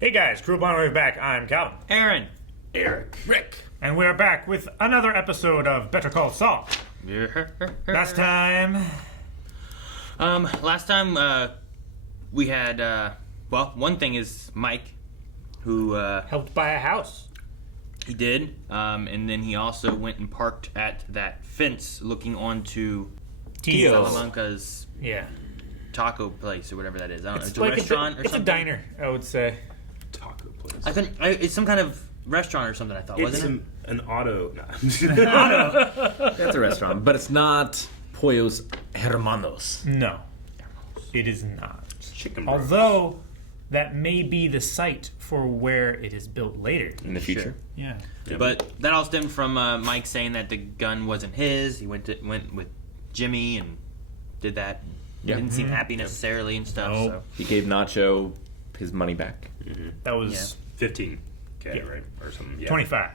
Hey guys, Crew Bonner back. I'm Calvin. Aaron. Eric. Rick. And we're back with another episode of Better Call Saul. Last time... Last time, we had, one thing is Mike, who, helped buy a house. he did, and then he also went and parked at that fence looking onto Tio's. Salamanca's Yeah. taco place or whatever that is. I don't know. It's a like restaurant or it's something. a diner, I would say. Taco place. I think it's some kind of restaurant or something. I thought, It's wasn't an auto. That's a restaurant, but it's not Pollos Hermanos. No, it is not. Chicken Bros. Although, that may be the site for where it is built later. In the future? Sure. Yeah. Yeah, But that all stemmed from Mike saying that the gun wasn't his. He went with Jimmy and did that. Yeah. Didn't seem happy necessarily and stuff. Nope. So. He gave Nacho his money back. That was 15K, Yeah. right? Or something. Yeah. 25.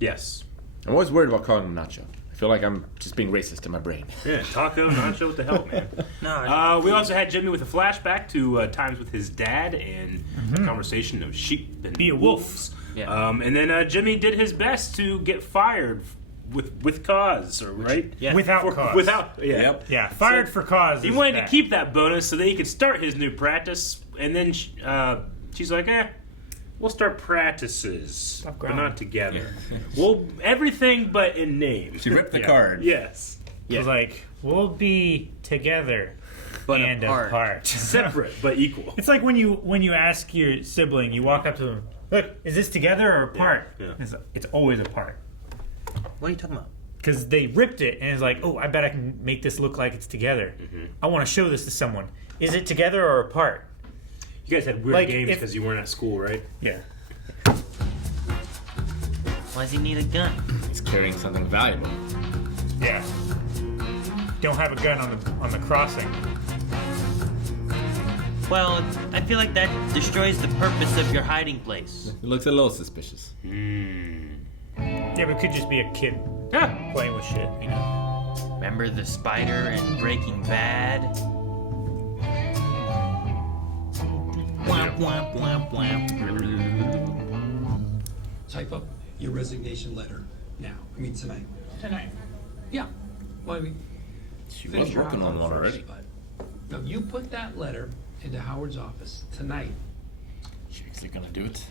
Yes. I'm always worried about calling him Nacho. I feel like I'm just being racist in my brain. Yeah, taco, nacho, what the hell, man? No, We also had Jimmy with a flashback to times with his dad and a conversation of sheep and Be a wolf. Yeah. And then Jimmy did his best to get fired with cause, or right? Yeah. Without For- cause. Without, yeah. Yep. Yeah, fired for cause. He is wanted bad. to keep that bonus so that he could start his new practice, and then she's like, we'll start practices, but growling. not together. Well, everything but in name. She ripped the card. Yes. It was like, we'll be together But and apart. Separate but equal. It's like when you ask your sibling, you walk up to them, look, is this together or apart? Yeah. It's always apart. What are you talking about? Because they ripped it and it's like, oh, I bet I can make this look like it's together. I want to show this to someone. Is it together or apart? You guys had weird Like, games if- because you weren't at school, right? Yeah. Why does he need a gun? He's carrying something valuable. Yeah. Don't have a gun on the crossing. Well, I feel like that destroys the purpose of your hiding place. He looks a little suspicious. Yeah, but it could just be a kid playing with shit, you know. Remember the spider in Breaking Bad? Womp womp womp womp. Type up your resignation letter now. I mean tonight. Tonight. Yeah. Well, I mean, She finish was your working on outline one first, already. but no, you put that letter into Howard's office tonight. She actually gonna do it.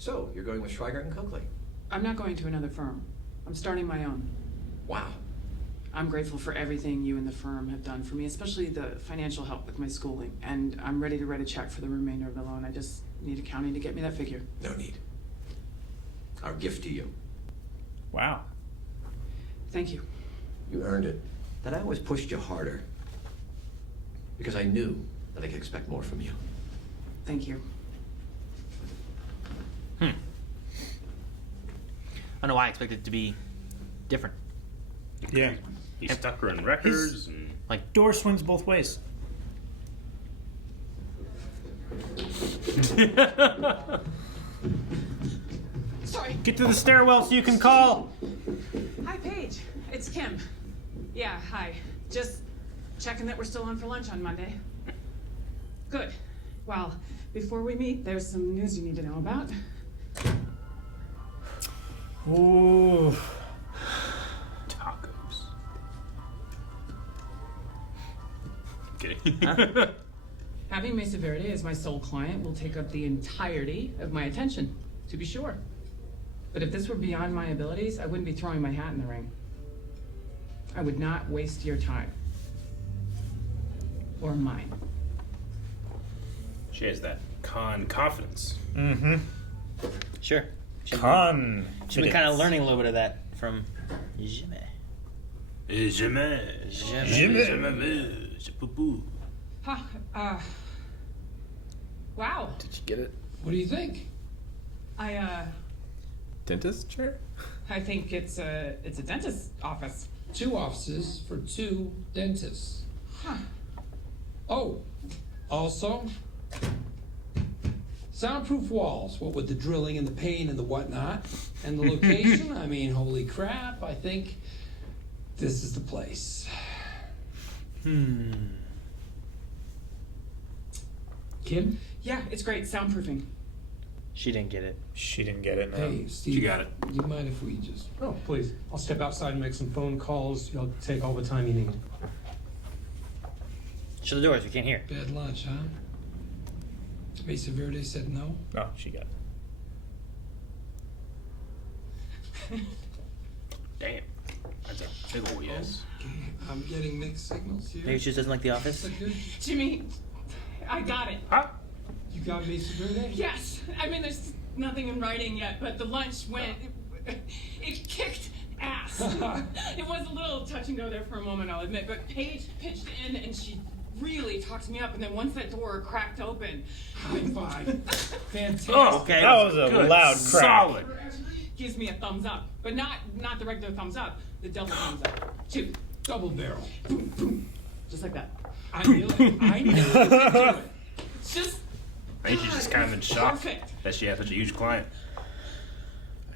So, you're going with Schweigert and Coakley? I'm not going to another firm. I'm starting my own. Wow. I'm grateful for everything you and the firm have done for me, especially the financial help with my schooling. And I'm ready to write a check for the remainder of the loan. I just need accounting to get me that figure. No need. Our gift to you. Wow. Thank you. You earned it. That I always pushed you harder. Because I knew that I could expect more from you. Thank you. I don't know why I expected it to be different. Yeah. He stuck her in records and Door swings both ways. Sorry. Get to the stairwell so you can call. Hi, Paige. It's Kim. Yeah, hi. Just checking that we're still on for lunch on Monday. Good. Well, before we meet, there's some news you need to know about. Ooh. tacos. Kidding. Having Mesa Verde as my sole client will take up the entirety of my attention, to be sure. But if this were beyond my abilities, I wouldn't be throwing my hat in the ring. I would not waste your time. Or mine. She has that confidence. Mm-hmm. Sure. Con. She's been kind of learning a little bit of that from Jimmy. Jamais. Huh, wow. Did you get it? What do you think? Dentist chair? I think it's a dentist's office. 2 offices for 2 dentists. Huh. Oh, also, soundproof walls. What with the drilling and the pain and the whatnot, and the location. I mean, holy crap! I think this is the place. Kim? Yeah, it's great. Soundproofing. She didn't get it. She didn't get it. No. Hey, Steve. She got it. Do you mind if we just... Oh, please. I'll step outside and make some phone calls. You'll take all the time you need. Shut the doors. We can't hear. Bad lunch, huh? Mesa Verde said no? No, she got it. Damn. That's a big ol' yes. Okay, I'm getting mixed signals here. Maybe she just doesn't like The Is Office. that good? Jimmy, I got it. Huh? You got Mesa Verde? Yes. I mean, there's nothing in writing yet, but the lunch went. It kicked ass. It was a little touch and go there for a moment, I'll admit, but Paige pitched in and she really talked me up, and then once that door cracked open, High five. Fantastic. Oh, Okay. That was a good. loud crack. Solid. gives me a thumbs up, but not the regular thumbs up, the double thumbs up. 2. Double barrel. Just like that. I knew it. I knew it. It's just. I think she's just kind of in shock Perfect. that she has such a huge client.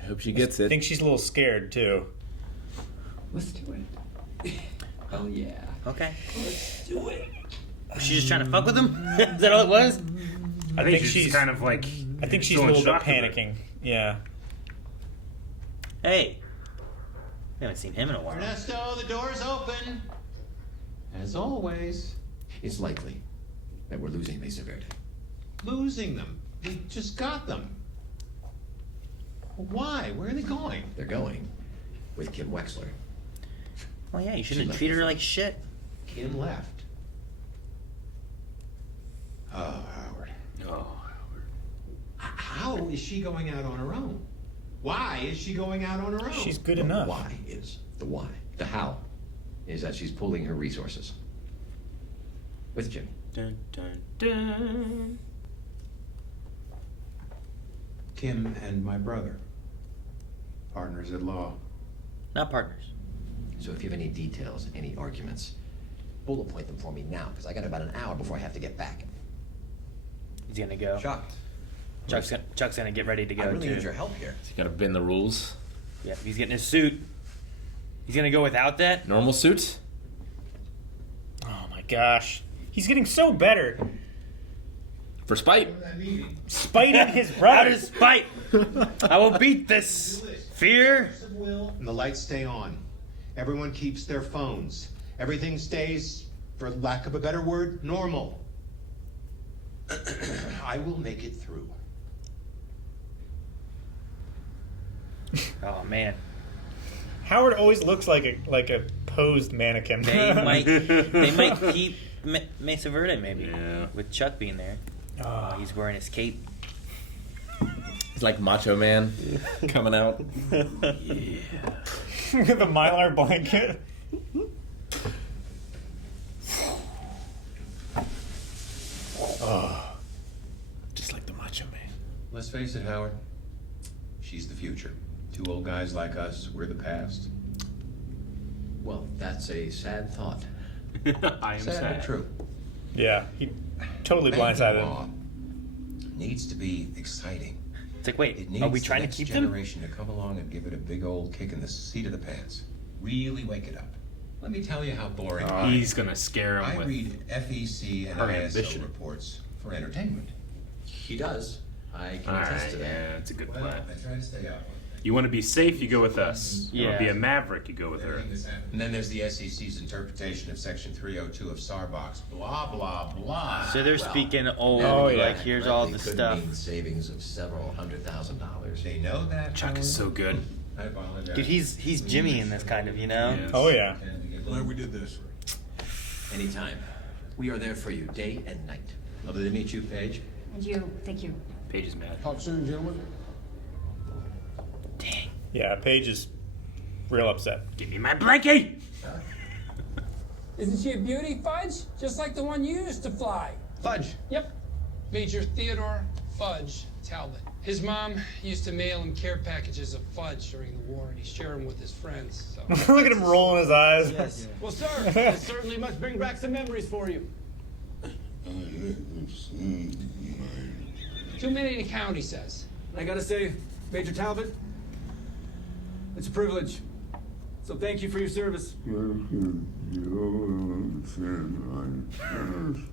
I hope she gets I it. think she's a little scared too. Let's do it. Hell yeah. Okay. Let's do it. Was she just trying to fuck with him? Is that all it was? I think she's kind of like. I think she's a still in little bit shock of it. panicking. Yeah. Hey. I haven't seen him in a while. Ernesto, the door's open. As always. It's likely that we're losing Mesa Verde. Losing them. We just got them. Why? Where are they going? They're going with Kim Wexler. Well, yeah, you She shouldn't have left treated her us. like shit. Kim left. Oh, Howard. Oh. How is she going out on her own? Why is she going out on her own? She's good The enough. why is the why. The how is that she's pooling her resources with Jimmy. Dun, dun, dun. Kim and my brother. Partners at law. Not partners. So if you have any details, any arguments, bullet point them for me now, because I got about an hour before I have to get back. He's gonna go. Shocked. Chuck's gonna get ready to go I really too. need your help here. You gotta bend the rules. Yeah, he's getting his suit. He's gonna go without that. Normal suit? Oh my gosh. He's getting so better. For spite. Spiting his Out brother. of spite, I will beat this fear. And the lights stay on. Everyone keeps their phones. Everything stays, for lack of a better word, normal. I will make it through. Oh man, Howard always looks like a posed mannequin. they might keep Mesa Verde maybe. Yeah. With Chuck being there. Ah. He's wearing his cape. He's like Macho Man coming out. With the Mylar blanket. Oh. Just like the Macho Man. Let's face it, Howard. She's the future. 2 old guys like us, we're the past. Well, that's a sad thought. I am Sad sad. but true. Yeah, he totally Banking blindsided law him. needs to be exciting. It's like, wait, It needs are we the trying to next keep them? generation to come along and give it a big old kick in the seat of the pants. Really wake it up. Let me tell you how boring He's gonna scare him I with. read FEC and her ISO ambition. reports for entertainment. He does. I can All attest right, to that. yeah, that's a good Well, plan. I try to stay up. You want to be safe, you go with us. You want to be Yeah. a maverick, you go with her. And then there's the SEC's interpretation of Section 302 of Sarbox. Blah, blah, blah. So they're speaking old, Oh, yeah. like here's all the Likely could stuff. mean savings of several $100,000. They know that. Chuck is so good. I apologize. Dude, he's Jimmy in this kind of, you know? Yeah. Oh yeah. Glad we did this. Anytime. We are there for you, day and night. Lovely to meet you, Paige. And you, thank you. Paige is mad. Talk soon, gentlemen. Dang. Yeah, Paige is real upset. Give me my blankie! Isn't she a beauty, Fudge? Just like the one you used to fly. Fudge. Yep. Major Theodore Fudge Talbot. His mom used to mail him care packages of fudge during the war, and he shared them with his friends. So. Look at him rolling his eyes. Yes. Well, sir, it certainly must bring back some memories for you. Too many to count, he says. I gotta say, Major Talbot, it's a privilege. So thank you for your service.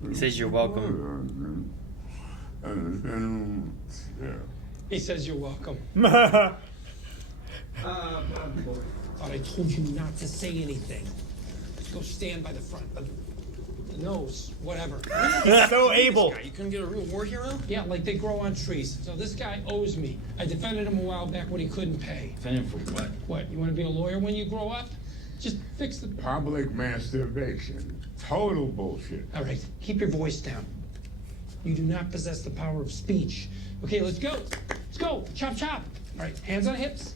He says you're welcome. He says you're welcome. Boy. Thought I told you not to say anything. Go stand by the front of the nose, whatever. He's so able. You couldn't get a real war hero? Yeah, like they grow on trees. So this guy owes me. I defended him a while back when he couldn't pay. Defend him for what? What, you want to be a lawyer when you grow up? Just fix the... Public masturbation. Total bullshit. All right, keep your voice down. You do not possess the power of speech. Okay, let's go. Let's go. Chop, chop. All right, hands on hips.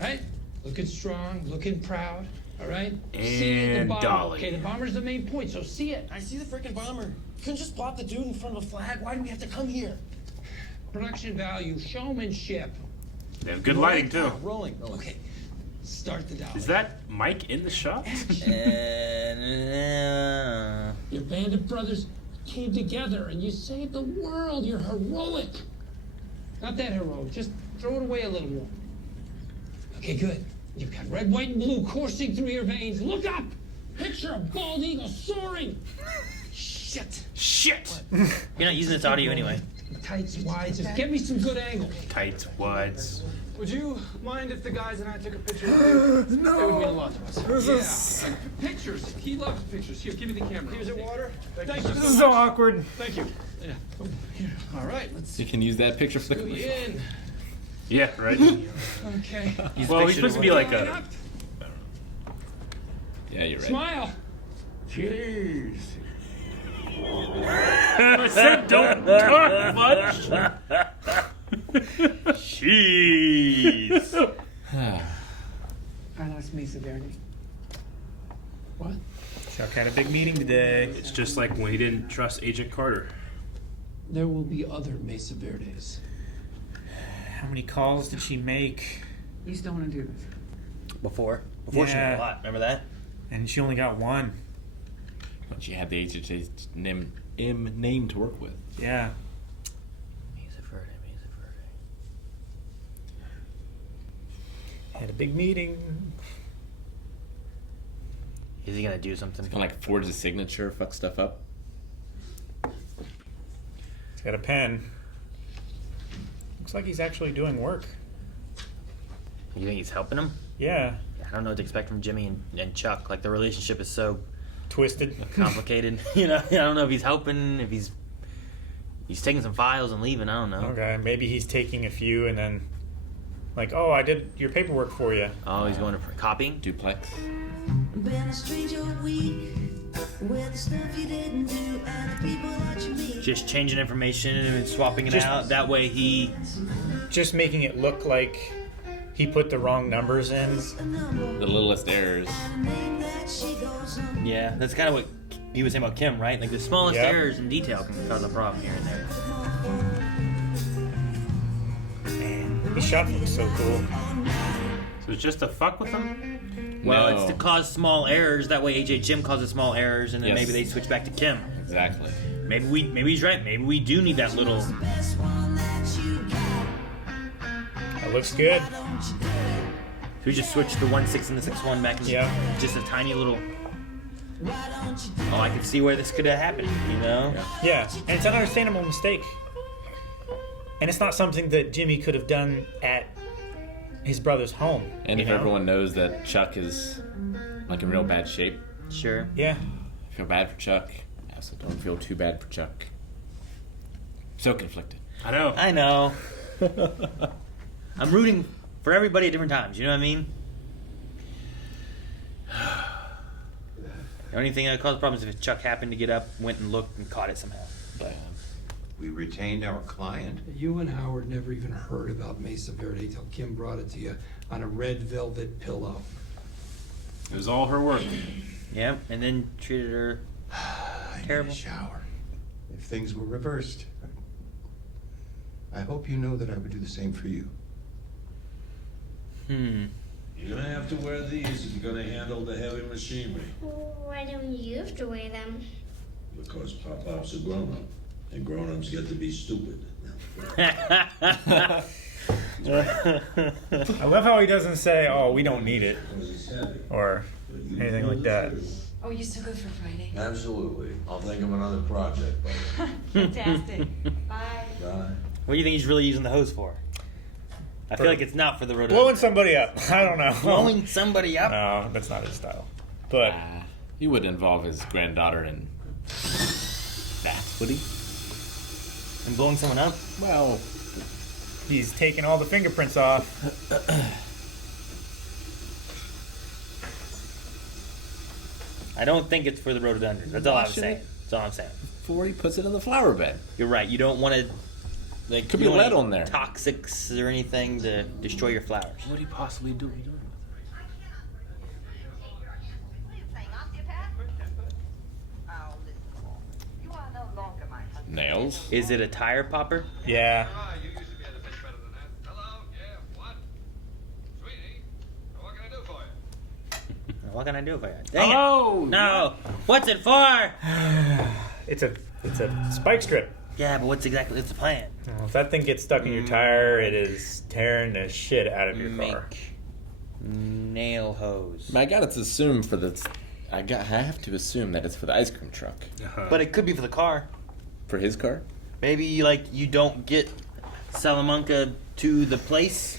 All right? Looking strong, looking proud. All right? See the And bomber. dolly. Okay, the bomber's the main point, so see it. I see the freaking bomber. You couldn't just plop the dude in front of a flag. Why do we have to come here? Production value, showmanship. They have good lighting too. Rolling. Okay, start the dolly. Is that Mike in the shot? Your band of brothers came together and you saved the world. You're heroic. Not that heroic. Just throw it away a little more. Okay, good. You've got red, white, and blue coursing through your veins. Look up. Picture a bald eagle soaring. Shit. Shit! You're not using this audio anyway. Tights, wides. Just get me some good angles. Tights, wides. Would you mind if the guys and I took a picture with you? That would mean a lot to us. Yeah. Pictures. He loves pictures. Here, give me the camera. Here's your water. Thank you This is so awkward. Thank you. Yeah. All right, let's You can use that picture for the Go commercial. in. Yeah, right? Okay. Well, he's supposed to be like Line a... up. Yeah, you're right. Smile. Jeez. I said don't talk much! Jeez! I lost Mesa Verde. What? Chuck had a big meeting today. It's just like when he didn't trust Agent Carter. There will be other Mesa Verdes. How many calls did she make? You still want to do this? Before she Yeah. did a lot. Remember that? And she only got one. But you had the agent name to work with. Yeah. Mesa Verde. Had a big meeting. Is he gonna do something? Kind of like forge his signature, fuck stuff up. He's got a pen. Looks like he's actually doing work. You think he's helping him? Yeah. I don't know what to expect from Jimmy and Chuck. Like, the relationship is so Twisted. complicated. You know, I don't know if he's helping, if he's taking some files and leaving. I don't know. Okay, maybe he's taking a few and then, like, oh, I did your paperwork for you. Oh, he's going to copying? Duplex. Been a stranger week with the stuff you didn't do and the people that you meet. Just changing information and swapping it Just- out. That way he... Just making it look like he put the wrong numbers in. The littlest errors. Yeah, that's kind of what he was saying about Kim, right? Like, the smallest Yep. errors in detail can cause a problem here and there. Man, his shot looks so cool. So it's just to fuck with him? Well, No. it's to cause small errors. That way AJ Jim causes small errors, and then Yes. maybe they switch back to Kim. Exactly. Maybe he's right. Maybe we do need that little... That looks good. So we just switch the 1-6 and the 6-1 back into Yeah. just a tiny little... Oh, I can see where this could have happened, you know? Yeah, and it's an understandable mistake. And it's not something that Jimmy could have done at his brother's home. And you if know? everyone knows that Chuck is like in real bad shape, Sure. Yeah. feel bad for Chuck. I also don't feel too bad for Chuck. So conflicted. I know. I know. I'm rooting for everybody at different times, you know what I mean? The only thing that caused problems is if Chuck happened to get up, went and looked, and caught it somehow. But We retained our client. You and Howard never even heard about Mesa Verde till Kim brought it to you on a red velvet pillow. It was all her work. yeah, and then treated her I terrible. need a shower. If things were reversed, I hope you know that I would do the same for you. You're gonna have to wear these if you're gonna handle the heavy machinery. Why don't you have to wear them? Because Pop-Pop's a grown-up, and grown-ups get to be stupid. I love how he doesn't say, oh, we don't need it. Because it's heavy. Or anything like that. Oh, you're still good for Friday. Absolutely. I'll think of another project, buddy. Fantastic. Bye. die. What do you think he's really using the hose for? I feel like it's not for the rhododendron. Blowing somebody up. I don't know. Blowing somebody up? No, that's not his style. But he would involve his granddaughter in that, would he? And blowing someone up? Well, he's taking all the fingerprints off. I don't think it's for the rhododendron. That's all I'm saying. That's all I'm saying. Before he puts it in the flower bed. You're right. You don't want to. Like, Could you be don't lead want on there. Toxics or anything to destroy your flowers. What would he possibly do? Nails? Is it a tire popper? Yeah. What can I do for you? Dang Oh it. No! What's it for? It's a spike strip. Yeah, but what's the plan? Well, if that thing gets stuck in your tire, it is tearing the shit out of your car. Nail hose. I gotta assume for the. I have to assume that it's for the ice cream truck. But it could be for the car. For his car? Maybe like you don't get Salamanca to the place,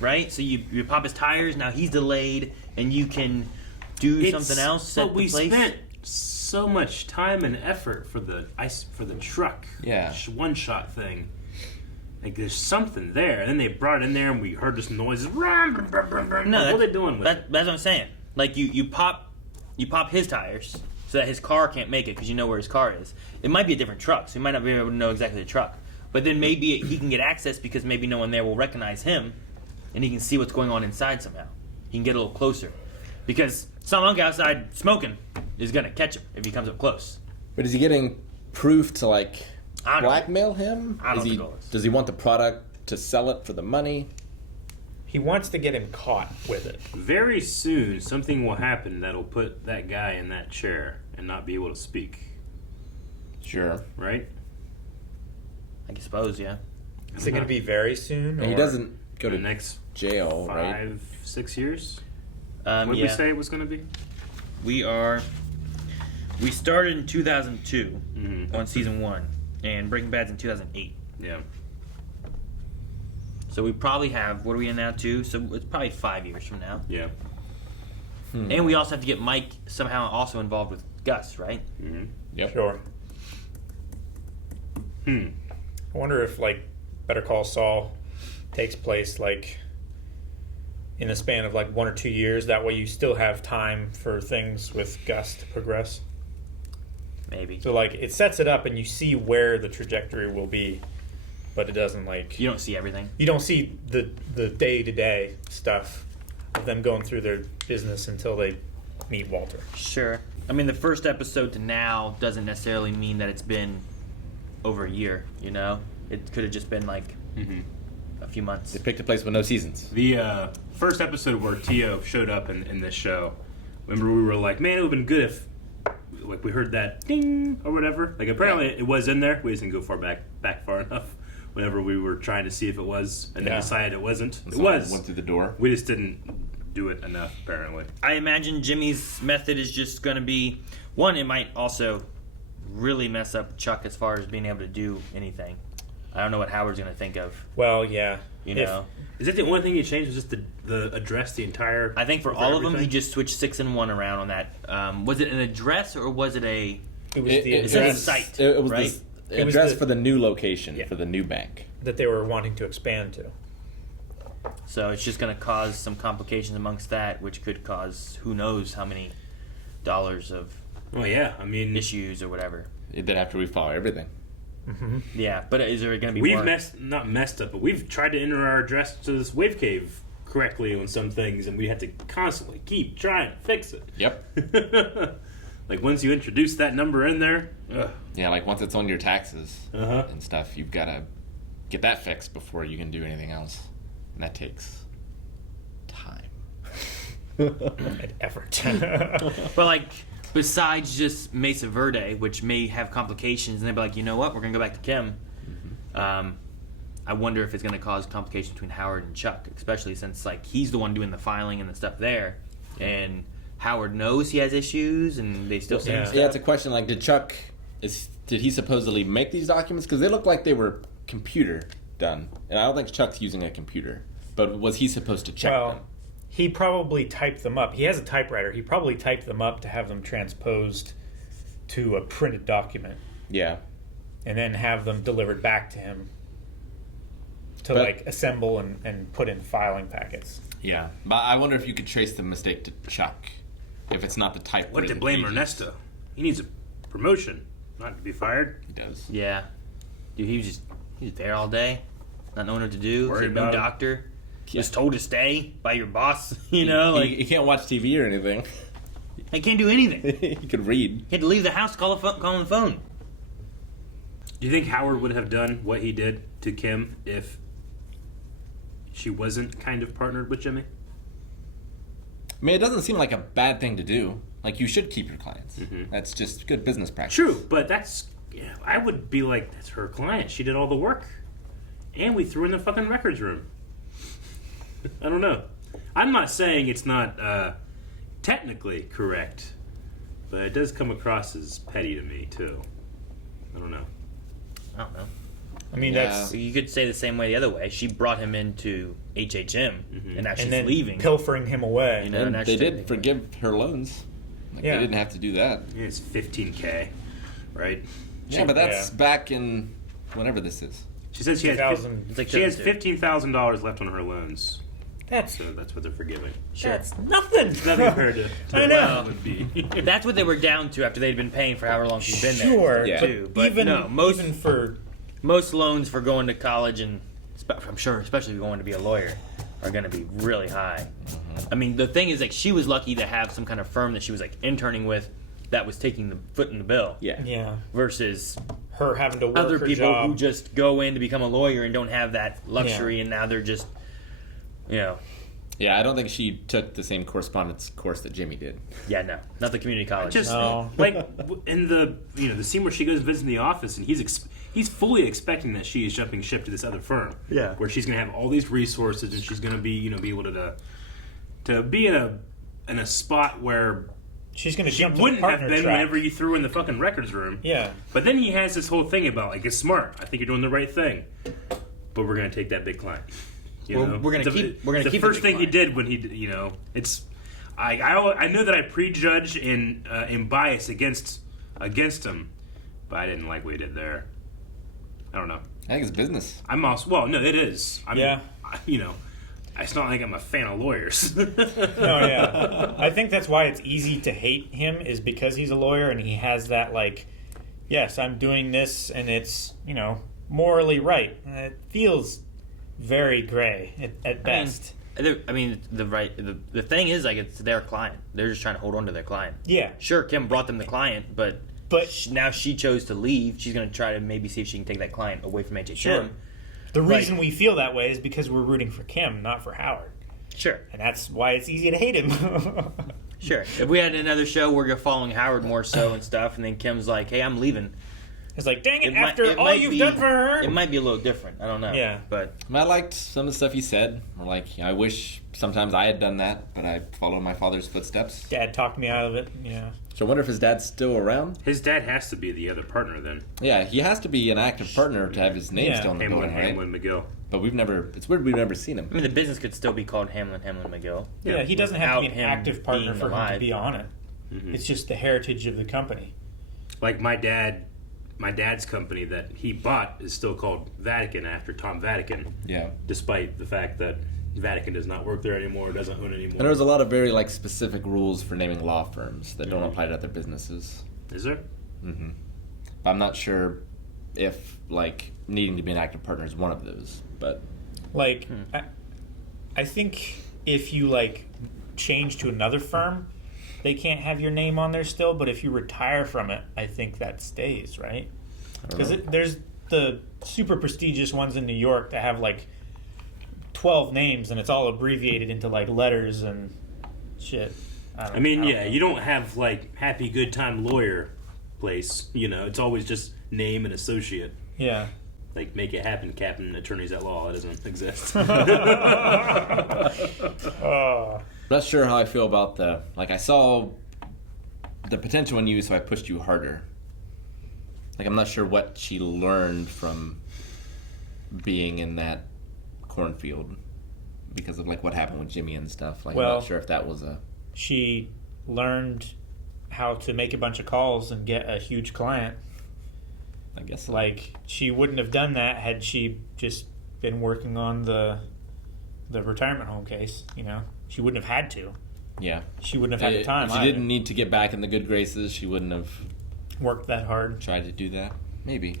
right? So you pop his tires. Now he's delayed, and you can do something else. But we spent so much time and effort for the truck. Yeah. One shot thing. Like there's something there, and then they brought it in there, and we heard this noise. No, what are they doing with that? That's what I'm saying. Like you pop his tires so that his car can't make it because you know where his car is. It might be a different truck, so you might not be able to know exactly the truck. But then maybe he can get access because maybe no one there will recognize him, and he can see what's going on inside somehow. He can get a little closer because someone outside smoking is gonna catch him if he comes up close. But is he getting proof to like I don't blackmail him? I don't know. Does he want the product to sell it for the money? He wants to get him caught with it. Very soon, something will happen that'll put that guy in that chair and not be able to speak. Sure. Right? I suppose, yeah. Is it going to be very soon? He or- doesn't go to the next jail, right? 5-6 years? What did we Yeah. say it was going to be? We started in 2002 on season 1, and Breaking Bad's in 2008. Yeah. So we probably have, what are we in now, 2? So it's probably 5 years from now. Yeah. And we also have to get Mike somehow also involved with Gus, right? Mm-hmm. Yep. Sure. I wonder if, like, Better Call Saul takes place, like, in a span of, like, 1 or 2 years. That way you still have time for things with Gus to progress. Maybe. So, like, it sets it up and you see where the trajectory will be, but it doesn't, like... You don't see everything. You don't see the day-to-day stuff of them going through their business until they meet Walter. Sure. I mean, the first episode to now doesn't necessarily mean that it's been over a year, you know? It could have just been, like, a few months. It picked a place with no seasons. The first episode where Tio showed up in this show, remember we were like, man, it would have been good if like we heard that ding or whatever. Like apparently it was in there. We just didn't go back far enough whenever we were trying to see if it was and then decided it wasn't. It was. Went through the door. We just didn't do it enough, apparently. I imagine Jimmy's method is just going to be, one, it might also really mess up Chuck as far as being able to do anything. I don't know what Howard's going to think of. Well, yeah. You know? Is that the only thing he changed? Was just the address, the entire... I think for all of them, he just switched 6 and 1 around on that. Was it an address or was it a... It was the It's address. a site, It was right? the address for the new location, for the new bank. That they were wanting to expand to. So it's just going to cause some complications amongst that, which could cause who knows how many dollars of issues or whatever. Then after we follow everything. Yeah, but is there going to be We've more? not messed up, but we've tried to enter our address to this wave cave correctly on some things, and we had to constantly keep trying to fix it. Yep. Like once you introduce that number in there, yeah, like once it's on your taxes and stuff, you've got to get that fixed before you can do anything else, and that takes time and effort. But like, besides just Mesa Verde, which may have complications, and they'd be like, you know what, we're gonna go back to Kim. I wonder if it's gonna cause complications between Howard and Chuck, especially since like he's the one doing the filing and the stuff there, and Howard knows he has issues, and they still send him stuff. Yeah, it's a question like, did he supposedly make these documents? Because they look like they were computer done, and I don't think Chuck's using a computer. But was he supposed to check them? He probably typed them up. He has a typewriter. He probably typed them up to have them transposed to a printed document. Yeah. And then have them delivered back to him to assemble and put in filing packets. Yeah. But I wonder if you could trace the mistake to Chuck. If it's not the type. What to blame Ernesto? He needs a promotion, not to be fired. He does. Yeah. Dude, he was there all day, not knowing what to do. Worried He's a new about it. doctor. Yeah. Was told to stay by your boss, you know? He can't watch TV or anything. He can't do anything. He could read. He had to leave the house, call on the phone. Do you think Howard would have done what he did to Kim if she wasn't kind of partnered with Jimmy? I mean, it doesn't seem like a bad thing to do. Like, you should keep your clients. Mm-hmm. That's just good business practice. True, but I would be like, that's her client. She did all the work. And we threw in the fucking records room. I don't know. I'm not saying it's not technically correct, but it does come across as petty to me, too. I don't know. I don't know. I mean, that's... You could say the same way the other way. She brought him into HHM, and now she's then leaving. pilfering him away. You know, And now they she's did taking- forgive her loans. Like, Yeah. They didn't have to do that. Yeah, it's $15K, right? Yeah, but that's back in whatever this is. She says she has 2000. It's like she has 32. $15,000 left on her loans. That's So that's what they're forgiving. That's nothing. Nothing compared to I know. what would be. That's what they were down to after they'd been paying for however long she's been Sure, there. Yeah. Too. But even no, even for most loans for going to college, and I'm sure, especially if you're going to be a lawyer, are going to be really high. I mean, the thing is, like, she was lucky to have some kind of firm that she was like interning with that was taking the foot in the bill. yeah, Versus her having to work other her people job. who just go in to become a lawyer and don't have that luxury, and now they're just, you know. Yeah, I don't think she took the same correspondence course that Jimmy did. Yeah, no, not the community college. Just No. like in the scene where she goes visiting the office, and he's fully expecting that she is jumping ship to this other firm. Yeah. Where she's gonna have all these resources, and she's gonna be be able to be in a spot where She's going to she jump to wouldn't the have partner been track. whenever you threw in the fucking records room. Yeah. But then he has this whole thing about like, it's smart. I think you're doing the right thing, but we're gonna take that big client. You Well, know? we're gonna It's keep the the first big thing he client. did when he it's. I know that I prejudge and bias against him, but I didn't like what he did there. I don't know. I think it's business. I'm also it is. It's not like I'm a fan of lawyers. No, yeah. I think that's why it's easy to hate him, is because he's a lawyer and he has that, like, yes, I'm doing this and it's, morally right. It feels very gray at best. The thing is, like, it's their client. They're just trying to hold on to their client. Yeah. Sure, Kim brought them the client, but now she chose to leave. She's going to try to maybe see if she can take that client away from HHM. Sure. The Like- reason we feel that way is because we're rooting for Kim, not for Howard. Sure. And that's why it's easy to hate him. Sure. If we had another show where you're following Howard more so and stuff, and then Kim's like, hey, I'm leaving. It's like, dang it, It might- after it all might you've be- done for her. It might be a little different. I don't know. Yeah. But I liked some of the stuff he said. Or like, I wish sometimes I had done that, but I followed my father's footsteps. Dad talked me out of it, yeah. So I wonder if his dad's still around. His dad has to be the other partner then. Yeah, he has to be an active partner to have his name still in the building, right? Hamlin McGill. But it's weird we've never seen him. I mean, the business could still be called Hamlin McGill. Yeah, he doesn't have to be an Without him active partner being for him to alive. be on it. Mhm. It's just the heritage of the company. Like my dad's company that he bought is still called Vatican after Tom Vatican. Yeah. Despite the fact that Vatican does not work there anymore, doesn't own anymore. And there's a lot of very specific rules for naming law firms that don't apply to other businesses. Is there? Mm-hmm. But I'm not sure if needing to be an active partner is one of those. But I think if you change to another firm, they can't have your name on there still. But if you retire from it, I think that stays, right? Because there's the super prestigious ones in New York that have 12 names and it's all abbreviated into letters and shit. I mean, you don't have Happy Good Time Lawyer place. It's always just name and associate. Yeah. Make it happen, Captain Attorneys at Law. It doesn't exist. Not sure how I feel about I saw the potential in you, so I pushed you harder. I'm not sure what she learned from being in that cornfield because of like what happened with Jimmy and stuff. Like, Well, I'm not sure if that was a. She learned how to make a bunch of calls and get a huge client. I guess so. Like, she wouldn't have done that had she just been working on the retirement home case. You know, she wouldn't have had to. Yeah. She wouldn't have had the time. If she either. didn't need to get back in the good graces, she wouldn't have worked that hard. Tried to do that. Maybe.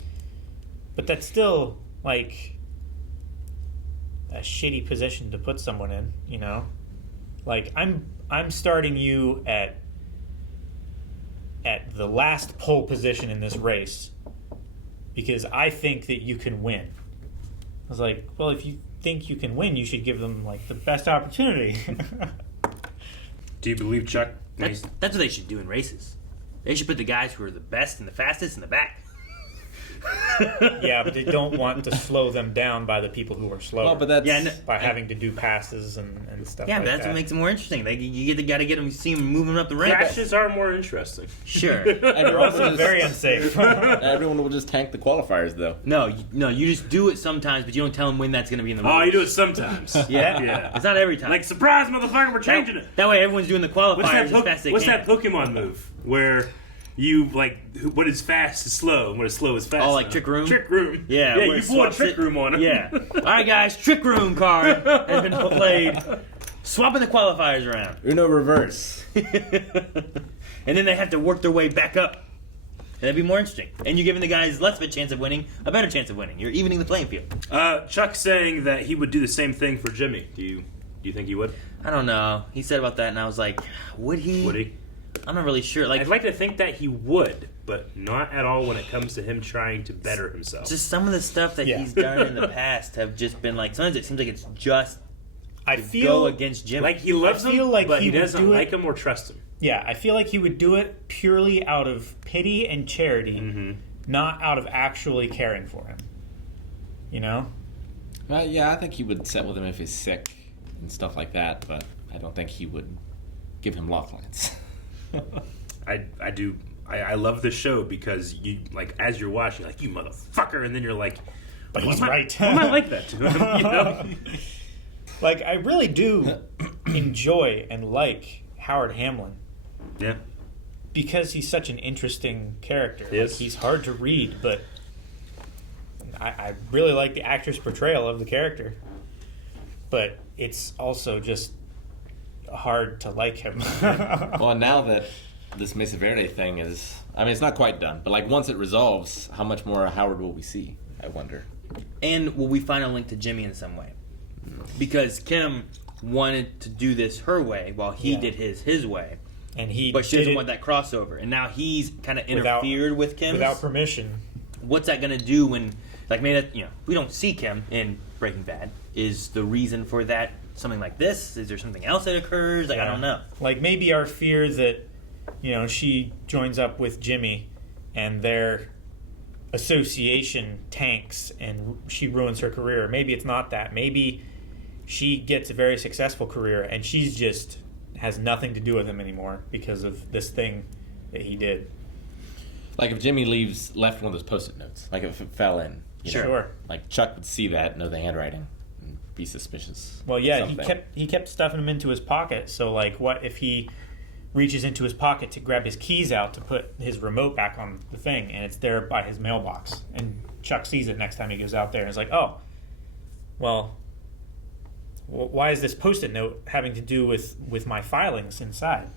But that's still like a shitty position to put someone in, you know? Like, I'm starting you at the last pole position in this race because I think that you can win. I was like, well, if you think you can win, you should give them like the best opportunity. Do you believe Chuck? That's what they should do in races. They should put the guys who are the best and the fastest in the back. Yeah, but they don't want to slow them down by the people who are slower. Well, but that's by having to do passes and stuff. Yeah, like but that's that. what makes it more interesting. You got to get them, see them moving up the ranks. Crashes are more interesting. Sure. And you're also very unsafe. Everyone will just tank the qualifiers, though. No, you just do it sometimes, but you don't tell them when that's going to be in the race. Oh, you do it sometimes. Yeah. It's not every time. Like, surprise, motherfucker, we're changing it. That way everyone's doing the qualifiers as fast as they What's can. that Pokemon move where you, like, what is fast is slow, and what is slow is fast? Oh, like Trick Room? Trick Room. Yeah. Yeah, where you it pull a swaps Trick it. Room on him. Yeah. All right, guys, Trick Room card has been played. Swapping the qualifiers around. Uno reverse. And then they have to work their way back up. And that'd be more interesting. And you're giving the guys less of a chance of winning, a better chance of winning. You're evening the playing field. Chuck's saying that he would do the same thing for Jimmy. Do you think he would? I don't know. He said about that, and I was like, would he? Would he? I'm not really sure. Like, I'd like to think that he would, but not at all when it comes to him trying to better himself. just some of the stuff that he's done in the past have just been like, sometimes it seems like it's just I to feel go against Jimmy. Like he loves I feel him, like but he would doesn't do like it. him or trust him. Yeah, I feel like he would do it purely out of pity and charity, not out of actually caring for him. You know? Yeah, I think he would sit with him if he's sick and stuff like that, but I don't think he would give him law clients. I do. I love the show because you, like, as you're watching, you're like, you motherfucker, and then you're like, But why he's am I- right. Why am I like that to him? You know? Like, I really do enjoy and like Howard Hamlin. Yeah. Because he's such an interesting character. Yes. Like, he's hard to read, but I really like the actor's portrayal of the character. But it's also just hard to like him. Well, now that this Mesa Verde thing is, I mean, it's not quite done, but like once it resolves, how much more Howard will we see? I wonder. And will we find a link to Jimmy in some way? Because Kim wanted to do this her way while he did his way. And he but she did doesn't it want that crossover. And now he's kind of without- interfered with Kim. without permission. What's that going to do when, like, maybe that, we don't see Kim in Breaking Bad. Is the reason for that something like this? Is there something else that occurs? Like, I don't know. Like, maybe our fear that, she joins up with Jimmy and their association tanks and she ruins her career. Maybe it's not that. Maybe she gets a very successful career and she's just has nothing to do with him anymore because of this thing that he did. Like if Jimmy left one of those post-it notes, like if it fell in. Sure. Like Chuck would see that, know the handwriting, and be suspicious. Well, yeah, Something. he kept stuffing them into his pocket. So, like, what if he reaches into his pocket to grab his keys out to put his remote back on the thing, and it's there by his mailbox, and Chuck sees it next time he goes out there, and is like, oh, well, why is this Post-it note having to do with my filings inside?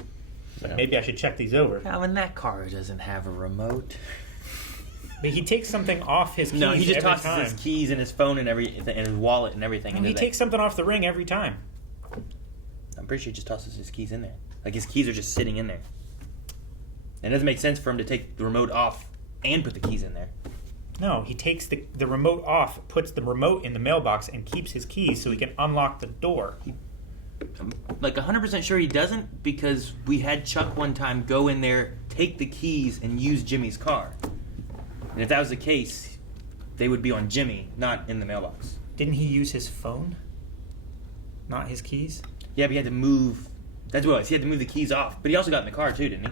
Like, maybe I should check these over. Now, and that car doesn't have a remote. But he takes something off his keys. No, he just every tosses time. his keys and his phone and everything, and his wallet and everything. And he takes something off the ring every time. I'm pretty sure he just tosses his keys in there. Like his keys are just sitting in there. And it doesn't make sense for him to take the remote off and put the keys in there. No, he takes the remote off, puts the remote in the mailbox, and keeps his keys so he can unlock the door. I'm like 100% sure he doesn't, because we had Chuck one time go in there, take the keys, and use Jimmy's car. And if that was the case, they would be on Jimmy, not in the mailbox. Didn't he use his phone? Not his keys? Yeah, but he had to move. That's what it was. He had to move the keys off. But he also got in the car too, didn't he?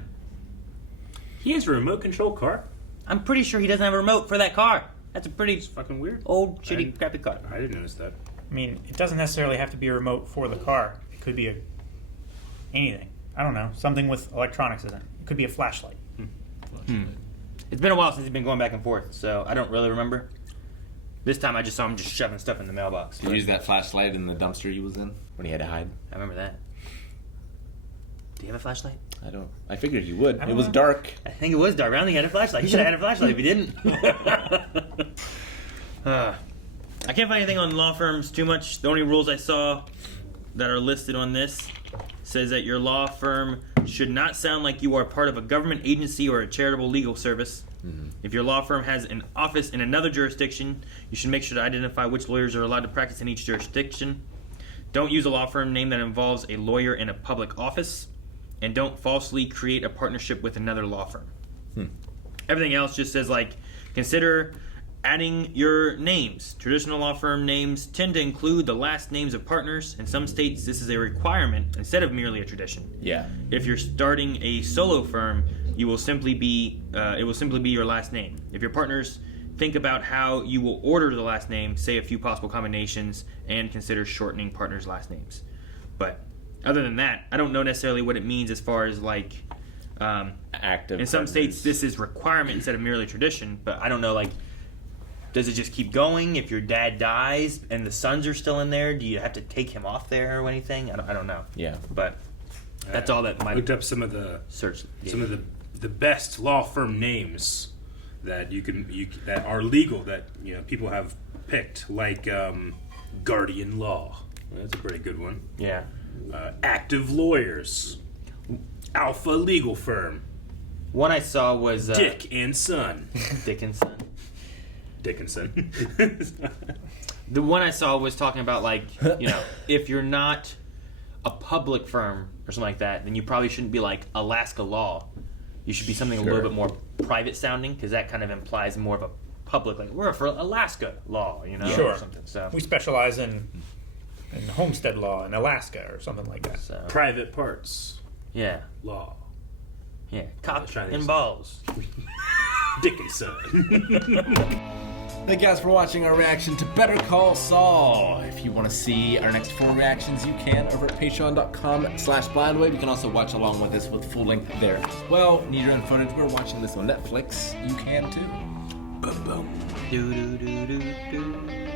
He has a remote control car? I'm pretty sure he doesn't have a remote for that car. That's a pretty fucking weird. old, shitty, crappy car. I didn't notice that. I mean, it doesn't necessarily have to be a remote for the car. It could be anything. I don't know. Something with electronics in it. It could be a flashlight. It's been a while since he's been going back and forth, so I don't really remember. This time I just saw him just shoving stuff in the mailbox. Did you use that flashlight in the dumpster he was in when he had to hide? I remember that. Do you have a flashlight? I don't. I figured you would. It was dark. I think it was dark. I don't think he had a flashlight. He should have had a flashlight if he didn't. I can't find anything on law firms too much. The only rules I saw that are listed on this says that your law firm should not sound like you are part of a government agency or a charitable legal service. If your law firm has an office in another jurisdiction, you should make sure to identify which lawyers are allowed to practice in each jurisdiction. Don't use a law firm name that involves a lawyer in a public office. And don't falsely create a partnership with another law firm. Everything else just says, like, consider adding your names. Traditional law firm names tend to include the last names of partners. In some states, this is a requirement instead of merely a tradition. Yeah. If you're starting a solo firm, it will simply be your last name. If your partners, think about how you will order the last name, say a few possible combinations, and consider shortening partners' last names. But other than that, I don't know necessarily what it means as far as like active. In some partners. states, this is requirement instead of merely tradition. But I don't know, like, does it just keep going? If your dad dies and the sons are still in there, do you have to take him off there or anything? I don't know. Yeah, but that's all that I my looked up some of the search. Some of the best law firm names that you that are legal that people have picked, like Guardian Law. That's a pretty good one. Yeah. Active Lawyers, Alpha Legal Firm. One I saw was Dick and Son. Dickinson. Dickinson. The one I saw was talking about, like, if you're not a public firm or something like that, then you probably shouldn't be like Alaska Law. You should be something a little bit more private sounding, because that kind of implies more of a public, like, we're for Alaska Law, Sure. or something. So we specialize in homestead law in Alaska or something like that. So. Private parts. Yeah. Law. Yeah. Cock and balls. Dickinson. Thank you guys for watching our reaction to Better Call Saul. If you want to see our next 4 reactions, you can over at patreon.com/blindwave. You can also watch along with us with full length there as well. Need your own footage? We're watching this on Netflix. You can too. Boom, boom. Do, do, do, do, do.